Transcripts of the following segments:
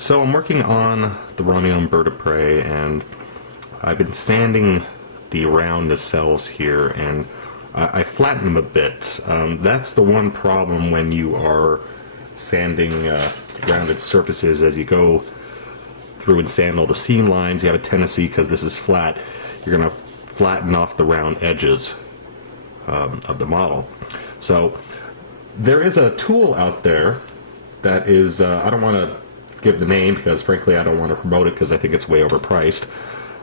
So I'm working on the Romulan bird of prey, and I've been sanding the round nacelles here, and I flatten them a bit. That's the one problem when you are sanding rounded surfaces. As you go through and sand all the seam lines, you have a tendency, because this is flat, you're going to flatten off the round edges of the model. So there is a tool out there that is, I don't want to give the name because frankly I don't want to promote it because I think it's way overpriced,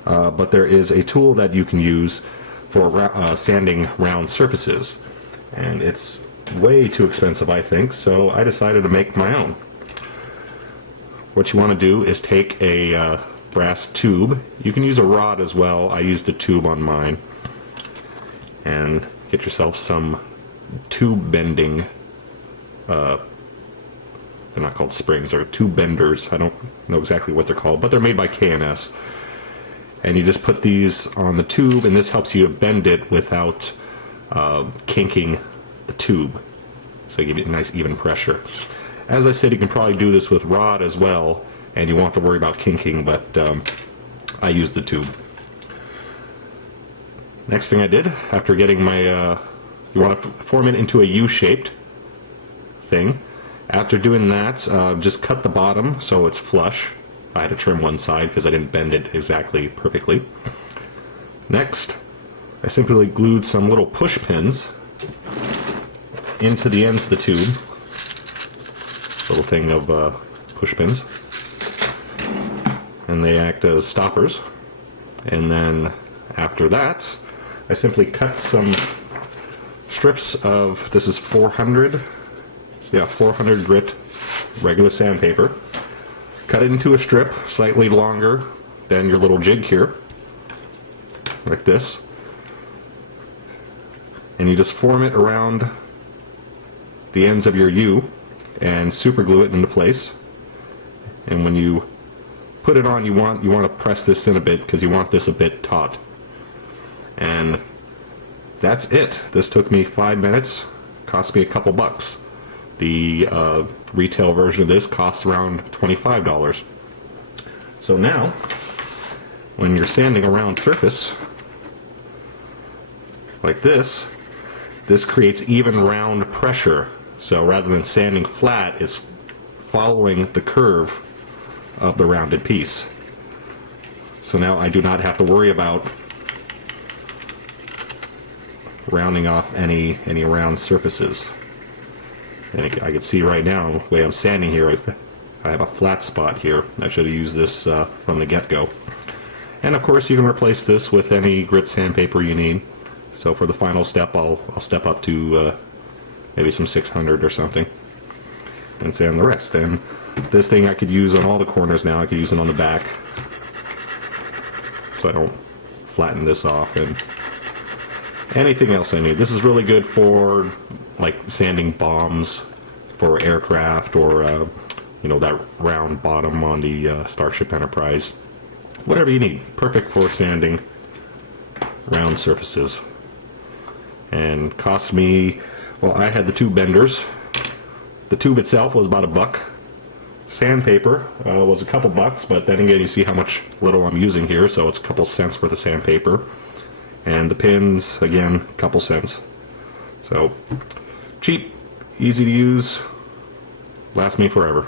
but there is a tool that you can use for sanding round surfaces, and it's way too expensive, I think, so I decided to make my own. What you want to do is take a brass tube. You can use a rod as well. I used a tube on mine, and get yourself some tube bending, they're not called springs, they're tube benders. I don't know exactly what they're called, but they're made by K&S. And you just put these on the tube, and this helps you bend it without kinking the tube. So you give it a nice even pressure. As I said, you can probably do this with rod as well, and you won't have to worry about kinking, but I use the tube. Next thing I did, after getting my, you want to form it into a U-shaped thing. After doing that, just cut the bottom so it's flush. I had to trim one side because I didn't bend it exactly perfectly. Next, I simply glued some little push pins into the ends of the tube. Little thing of push pins. And they act as stoppers. And then after that, I simply cut some strips of, this is 400 grit regular sandpaper. Cut it into a strip slightly longer than your little jig here, like this, and you just form it around the ends of your U and super glue it into place. And when you put it on, you want to press this in a bit because you want this a bit taut. And that's it. This took me 5 minutes, cost me a couple bucks. The retail version of this costs around $25. So now, when you're sanding a round surface like this, this creates even round pressure. So rather than sanding flat, it's following the curve of the rounded piece. So now I do not have to worry about rounding off any round surfaces. And I can see right now, the way I'm standing here, I have a flat spot here. I should have used this from the get-go. And of course you can replace this with any grit sandpaper you need. So for the final step, I'll step up to maybe some 600 or something and sand the rest. And this thing I could use on all the corners now. I could use it on the back so I don't flatten this off, and anything else I need. This is really good for like sanding bombs for aircraft, or you know, that round bottom on the Starship Enterprise. Whatever you need. Perfect for sanding round surfaces. And cost me, well, I had the tube benders. The tube itself was about $1. Sandpaper was a couple bucks, but then again you see how much little I'm using here, so it's a couple cents worth of sandpaper. And the pins, again, a couple cents. So cheap, easy to use, lasts me forever.